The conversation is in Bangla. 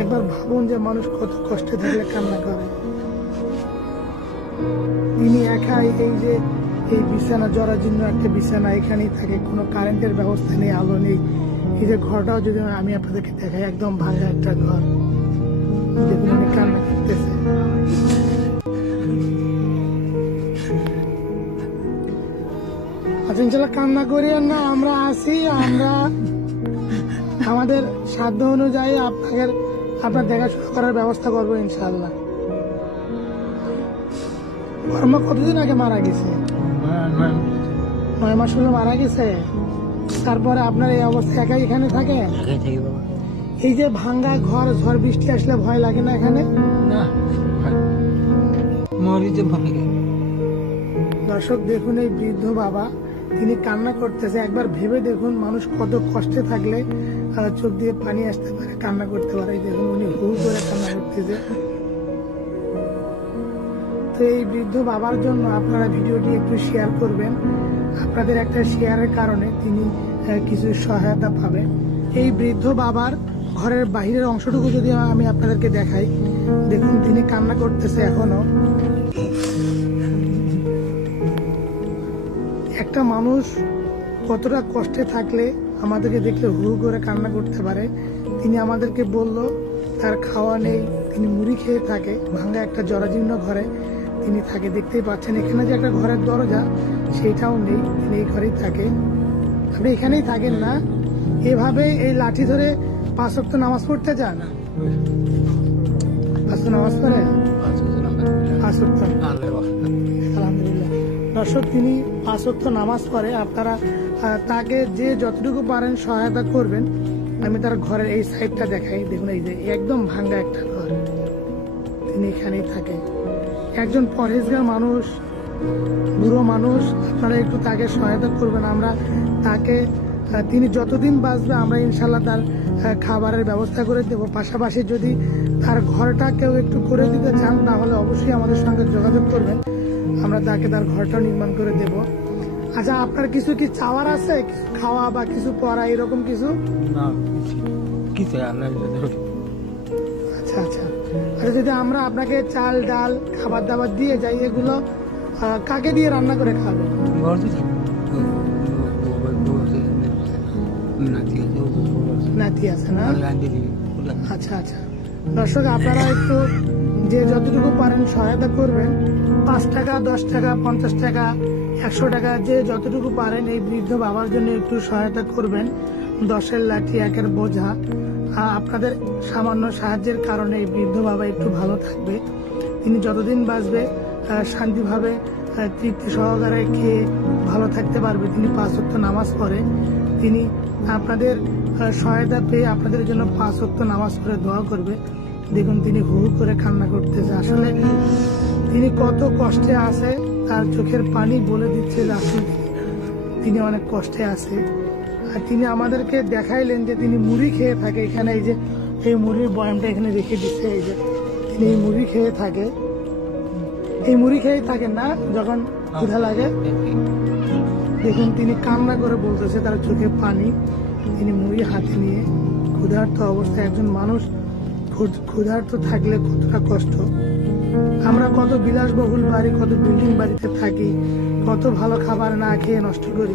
একবার ভাবুন যে মানুষ কত কষ্টে থাকলে কান্না করে। তিনি একাই এই বিছানা, জরাজীর্ণ একটা বিছানা, এখানেই থাকে, কোনো কারেন্টের ব্যবস্থা নেই, আলো নেই। এই যে ঘরটাও যদি আমি আপনাদেরকে দেখাই, একদম ভাঙা একটা ঘর। দেখুন উনি কান্না করতেছে। আচ্ছা, ইনশাল্লাহ কান্না করি না, আমরা আসি, আমরা আমাদের সাধ্য অনুযায়ী আপনার দেখাশোনা করার ব্যবস্থা করবো ইনশাল্লাহ। আমার কতদিন আগে মারা গেছে? 9 মাস হলো মারা গেছে। তারপরে আপনার এই অবস্থা, একাই এখানে থাকে? এই যে ভাঙ্গা ঘর, ঝড় বৃষ্টি আসলে ভয় লাগে না এখানে? দর্শক দেখুন, এই বৃদ্ধ বাবা তিনি কান্না করতেছে। একবার ভেবে দেখুন, মানুষ কত কষ্টে থাকলে চোখ দিয়ে পানি আসতে পারে, কান্না করতে পারে। দেখুন উনি হু করে কান্না করতেছে। তো এই বৃদ্ধ বাবার জন্য আপনারা ভিডিওটি একটু শেয়ার করবেন। আপনাদের একটা শেয়ারের কারণে তিনি কিছু সহায়তা পাবেন। এই বৃদ্ধ বাবার ঘরের বাহিরের অংশটুকু যদি আমি আপনাদেরকে দেখাই, দেখুন তিনি কান্না করতেছে এখনো। একটা মানুষ কতটা কষ্টে থাকলে আমাদেরকে দেখলে হু করে কান্না করতে পারে। তিনি আমাদেরকে বলল তার খাওয়া নেই, তিনি মুড়ি খেয়ে থাকে, ভাঙ্গা একটা জরাজীর্ণ ঘরে তিনি থাকে। দেখতেই পাচ্ছেন এখানে যে একটা ঘরের দরজা, সেইটাও নেই, তিনি এই ঘরেই থাকে। আপনি এখানেই থাকেন না? এভাবে এই লাঠি ধরে 5 ওয়াক্ত নামাজ পড়তে যান? 5 নামাজ পড়ে? 5 ওয়াক্ত, আলহামদুলিল্লাহ। দর্শক, তিনি 5 ওয়াক্ত নামাজ পড়ে। আপনারা তাকে যে যতটুকু পারেন সহায়তা করবেন। আমি তার ঘরের এই সাইডটা দেখাই। দেখুন এই যে একদম ভাঙ্গা একটা ঘর, তিনি এখানেই থাকে। একজন পরহেজগার মানুষ, বুড়ো মানুষ, আপনারা একটু তাকে সহায়তা করবেন। আমরা তাকে, তিনি যতদিন বাঁচবে আমরা ইনশাল্লাহ তার খাবারের ব্যবস্থা করে দেব। পাশাপাশি যদি তার ঘরটা কেউ একটু করে দিতে চান, তাহলে অবশ্যই আমাদের সঙ্গে যোগাযোগ করবেন, আমরা তাকে তার ঘরটা নির্মাণ করে দেব। আচ্ছা, আপনার কিছু কি চাওয়ার আছে? খাওয়া বা কিছু পড়া, এরকম কিছু? আচ্ছা আচ্ছা। আচ্ছা, যদি আমরা আপনাকে চাল ডাল খাবার দাবার দিয়ে যাই, এগুলো কাকে দিয়ে রান্না করে খাবেন? নাতি আছে না? আচ্ছা আচ্ছা। দর্শক, আপনারা একটু যে যতটুকু পারেন সহায়তা করবেন। 5 টাকা, 10 টাকা, 50 টাকা, 100 টাকা, যে যতটুকু পারেন এই বৃদ্ধ বাবার জন্য একটু সহায়তা করবেন। 10-এর লাঠি 1-এর বোঝা। আপনাদের সামান্য সাহায্যের কারণে এই বৃদ্ধ বাবা একটু ভালো থাকবে। তিনি যতদিন বাঁচবে শান্তিভাবে তৃপ্তি সহকারে খেয়ে ভালো থাকতে পারবে। তিনি 5 ওয়াক্ত নামাজ পড়ে। তিনি আপনাদের সহায়তা পেয়ে আপনাদের জন্য 5 ওয়াক্ত নামাজ পড়ে দোয়া করবে। দেখুন তিনি হু হু করে কান্না করতেছে। আসলে তিনি কত কষ্টে আছে, তার চোখের পানি বলে দিচ্ছে যে আসলে তিনি অনেক কষ্টে আছে। আর তিনি আমাদেরকে দেখাইলেন যে তিনি মুড়ি খেয়ে থাকে। এখানে এই যে এই মুড়ির বয়ামটা এখানে রেখে দিচ্ছে, এই যে তিনি এই মুড়ি খেয়ে থাকে। এই মুড়ি খেয়ে থাকেন না যখন ক্ষুধা লাগে? দেখুন তিনি কান্না করে বলতেছে, তার চোখে পানি। তিনি মুড়ি হাতে নিয়ে, ক্ষুধার্ত অবস্থায় একজন মানুষ ক্ষুধার্ত থাকলে কতটা কষ্ট। আমরা কত বিলাসবহুল বাড়ি, কত বিল্ডিং বাড়িতে থাকি, কত ভালো খাবার না খেয়ে নষ্ট করি।